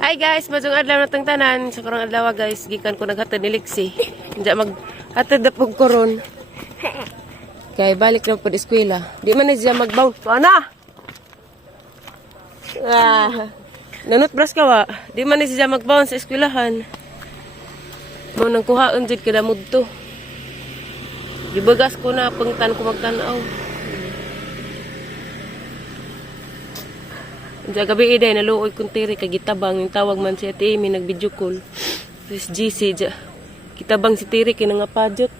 Hi guys, majong adlaw natong tanan. Sa karong adlaw guys, gikan ko naghatod ni Lexi. Diya maghatod na pug koron. Kay balik na pud eskwela. Di man siya magbound. Ana. Nanot bras ka wa. Di man siya magbound sa eskwelahan. Mo nang kuhaon jud kada mudto. Gibagas ko na pangtan ko magtanaw. Diya gabi iday naluoy kong tiri kay gitabang yung tawag man si Ate Amy nag-video call. Tapos GC diya. Kitabang si tiri kay nangapadyak.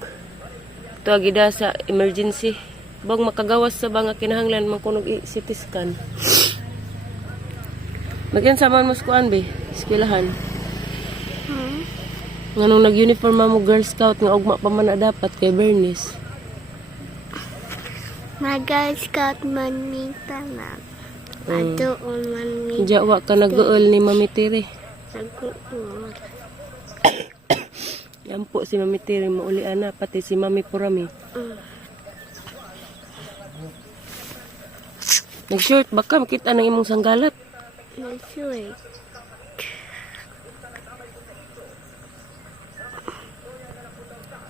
Ito agida sa emergency. Bang makagawas sa banga kinahanglan man kunog CT scan. Magyan saman mo skuan be, eskwelahan. Nganong nag-uniform mo Girl Scout nga ugma pa man na dapat kay Bernice. Mag-Girl Scout man mi tanan. Adoon man mi. Jawa ka nag-uol ni Mami Tiri. Nag-uol. Yan po si Mami Tiri mauli ana pati si Mami Purami. Nag-short baka makita nang imong sanggalat. Nag-short.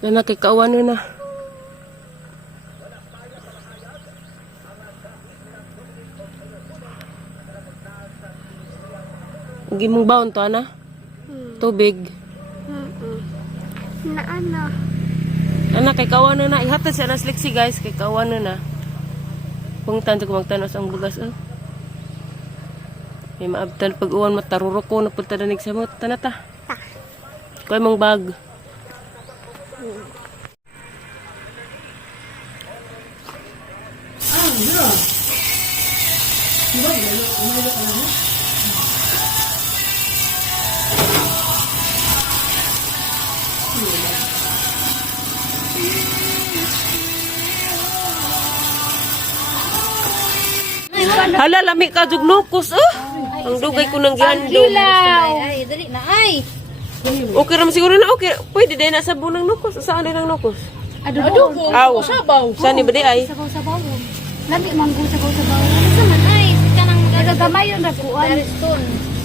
Na kay kawan na. Gimong baon to ana? Tubig. Na ano? Ana kay kawan na ihatod siya na Lexi guys kay kawan na. Pungtan ko magtanos ang bugas oh. May maabtan pag uwan mataruro ko napunta na nig sa mo tanata. Koy mong bag. Hala, lami ka jug nukos, oh. Ang dugay ko ng gihandom. Ay, dali na, ay. Okay naman siguro na, okay. Pwede din na sabon ng nukos. Saan din ang nukos? Adobo. Aw. Saan ni ba di ay? Sabaw-sabaw. Lami manggo sabaw-sabaw. Ano sa man, ay. Sika nang magagamay yung nagkuhan. Dariston.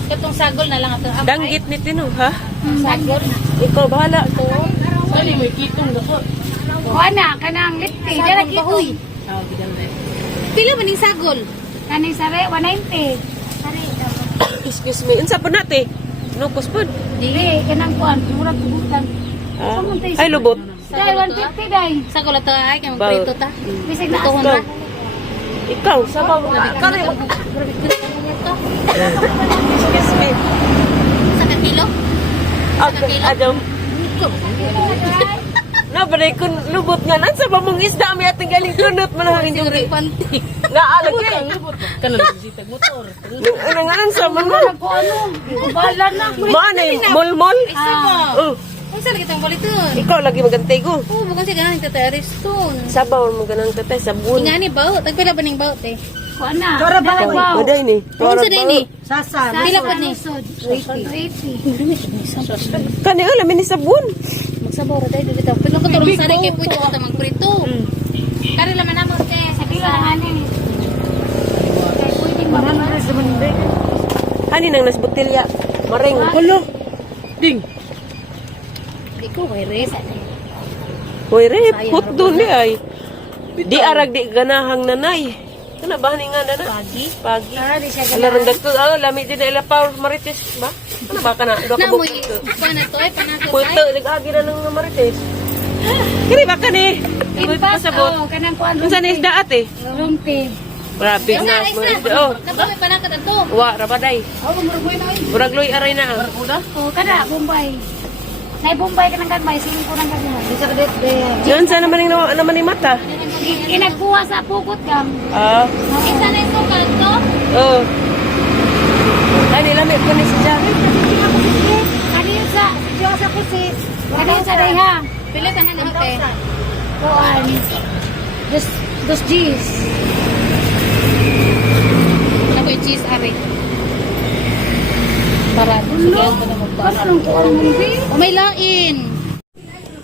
Katong sagol na lang ato. Danggit ni Tino, ha? Sagol. Ikaw, bahala. Sali, may kitong dako. Kuana, kanang lipti. Dara kitong. Pila man yung sagol? Kaning sare, 190. Sare, Excuse me. Unsa pa nate? Nukos po. dili, kanang kuhan. Murag tubutan. Ay, lubot. Dahil 150 dahi. Sagol ato ay, kaya magprito ta. Bisig na tuhon ra. Ikaw, sabaw na. Kare, excuse me. Sa kilo? Okay, adam. Na, balay kun lubot nga. Nansa ba mong isda? May ating galing kunot mo lang ang inyong Panty. naalagay. Kanang bisita motor. Ano nga ang sama mo? Ano? Bala na. Manay, mol-mol? Oh, Ang saan kitang baliton? ikaw lagi magantay ko. Oo, bukan siya ganang tatariston. Sabaw mo ganang tatay, sabon. Ingani baut, tagpila ba ning baut eh? Kuana. Ikaw, maday ni. Kung sa din ni? Sasa. Pila pa ni? 80. Kani nga lamin ni sabon. Magsabaw ra tayo dito. Pero ko tulong sa kay pwede ko ta magprito. Kari laman namo te, sa pila ani. Kay pwede mo. Hani nang nasbutilya. Maring. Hulo. Ding. Di ko kay res. Hoy, rep. Hot doon di ay. Di arag di ganahang nanay. Kana ba ni nga nana? Pagi. Pagi. Di siya Alarang dagto. Lami din na ila power marites ba? Ano ba ka na? Do ka Namoy. bukto. Kuana to ay panako Puto, nag-agi na ng marites. Kiri ba ka ni? Iboy pa sabot. kanang kuan. Unsa ni isda ate? Rumpi. Grabe na. Oh. Napoy panako to. Wa, rabaday. Oh, murag na. Burag loy aray na. Oh, kada Bombay. Nay Bombay ka nang gagmay, sino ko nang gagmay. Sa kadet de. Yan sa naman yung mata. Inagbuha sa pukot gam. Ah. Kita na ito kalto. Oh. Ay, nilamit ko ni si Jack. Kanina sa Diyos ako si kanina sa Dayha. Pili ka na ng te. Kuan. Dos G's. Ako yung cheese ari. Para sugal ko na magbasa. May lain.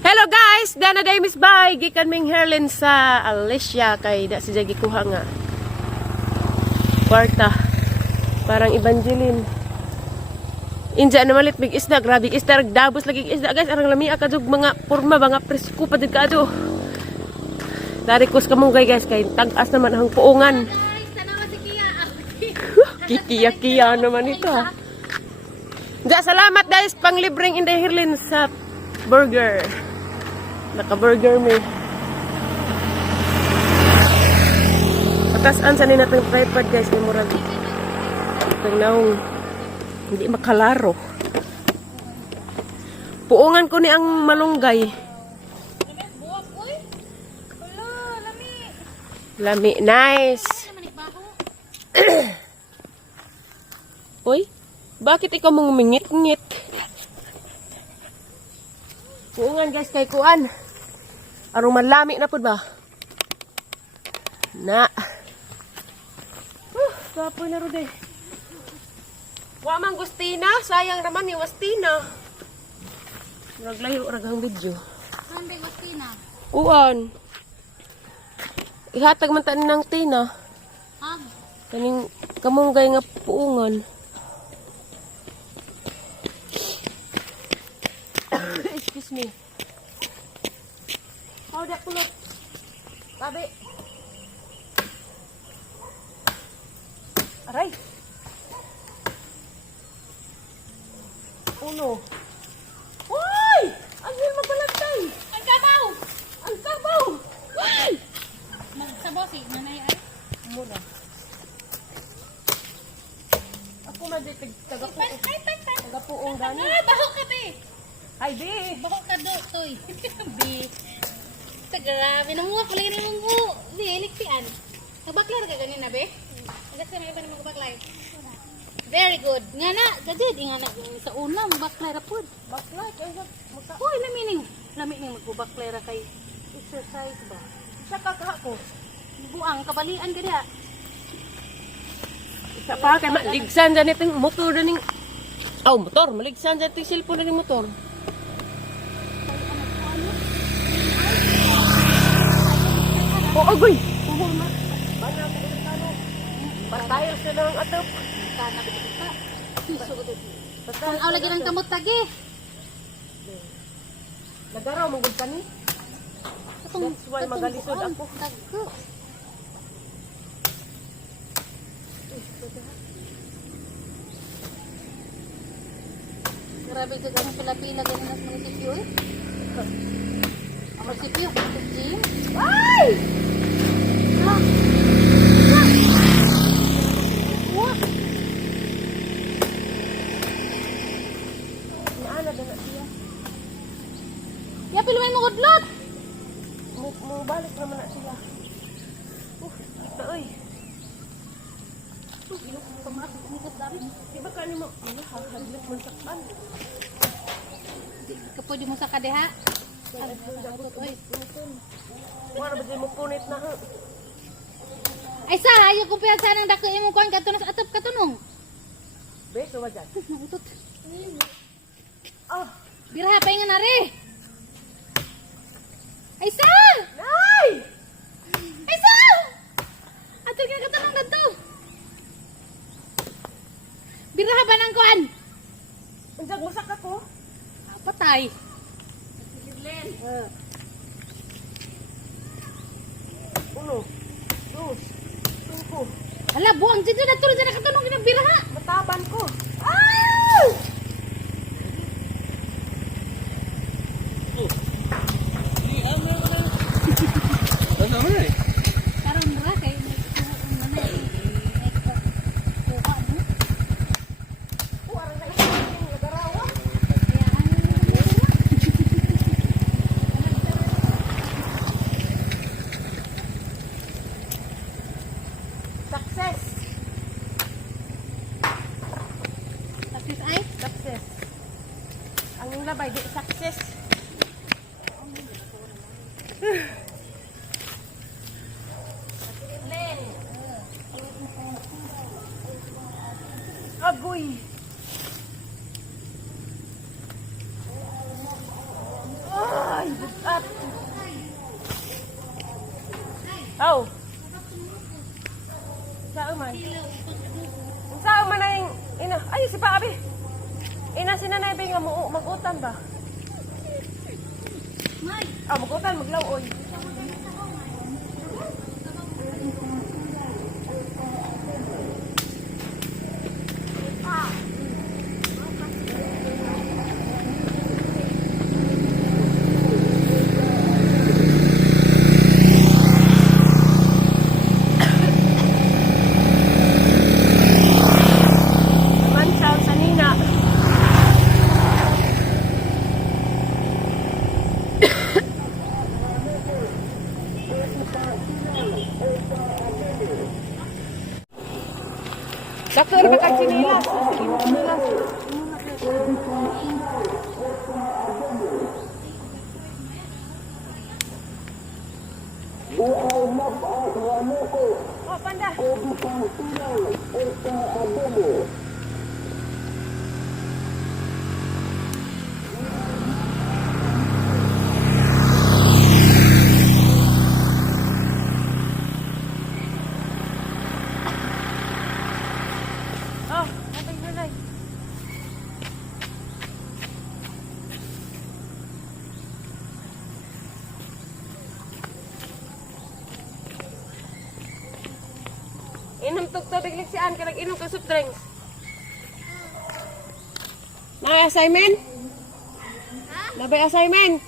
Hello guys, Dana day Miss Bay, gikan ming Herlin sa Alicia kay da si Jagi kuha nga. Kwarta. Parang Evangeline. Inja na malit big isda, grabe isda, dabos lagi isda guys, arang lamia ka jug mga porma, mga presko pa jud ka jo. Dari kus kamunggay guys, kay tag-as naman ang puungan. Guys, tanawa si Kia. Kikiya-kiya naman ito ha. Ja, salamat guys, pang libreng Inday Hirlin sa burger. Naka-burger me. Patasan sa nila itong tripod guys, may murag. Itong naong hindi makalaro. Puungan ko ni ang malunggay. Buwak, uy. Wala, lami. Lami, nice. Naman ibaho. Uy, bakit ikaw mong mingit-ngit? Puungan guys kay kuan. Arong malami na pud ba? Na. Kapoy na ro day. Wa man gustina, sayang naman ni wastina. Naglayo ragang video. Sunday, Wastina. Uwan. Ihatag man tanin ng tina. Hag. Kaning kamunggay nga puungan. Excuse me. How da pulot? Tabi. Aray. Uno. Hoy! Ang hirap magbalagtay. Ang kabaw! Ang kabaw. Hoy! Sa bossy, nanay ay. Muna. Ako maditig tagapuong. Tagapuong gani. Ah, baho ka, be. Hi, be. Baho ka do, toy. Be. Grabe, namuha pala yun yung munggo. Be, ilikpian. Nagbaklar ka ganyan na, be? Agad ka na iba na magbaklar. Very good. Nga na, gagad. Nga na, sa una, magbaklar na po. Bakla, kaya maka... Uy, lami ning magbaklar kay exercise ba? Isa kakaha ko. Buang, kabalian ka diya. Isa pa, kaya maligsan dyan itong motor na ning... Oh, motor. Maligsan dyan itong cellphone na ning motor. Oh, agoy! Puhol na. Bana ko ulit ano. Patayos na lang ang atap. Kana ko kita. Piso ko dito. Ang lagi ng kamot tagi. Nagaraw, manggod ka ni. That's why magalisod ako. Tago. Grabe ka ganun pila-pila ganun sa munisipyo eh. Ang munisipyo, gym. Ay! Naana na na siya. Ya, pilumin mo kudlot. Mubalik naman na siya. Kita oy. Diba ka ni mo? Haglit man sakpan. Kapwede mo sa kadeha. Wala ba mo punit na ha? Ay sa, ayaw kumpiyansa ng dako imong kuhan kadto sa atop katunong. Beso ba dyan? Utot. Oh! Biraha pa nga nari. Ay sa! Nay! Ay sa! Ato ka katunong kadto. Biraha ba ng kuhan? Unjag masak ako? Patay. Uno. Dos. Tungko. Hala, buang dito na tuloy na katunong ginabiraha. Mataban ko. Ah! Karon ra kay nanay. Wala na ito. Nagarawa. Success. Tapos ay, Success. Ang labay, di success. Agoy. Ay, bukat. Oh. Saan man? Saan man na yung ina? Ay, si Pabi. si nanay ba nga mag-utan ba? Mag-utan, maglaw, oy. Naman siya sa nina. Sakto rin ka sinilas. Sige mo sinilas. Oh, panda. Oh, natay na lang. Inom tugtubig liksian ka nag-inom ka soft drinks. May assignment? Nabay assignment?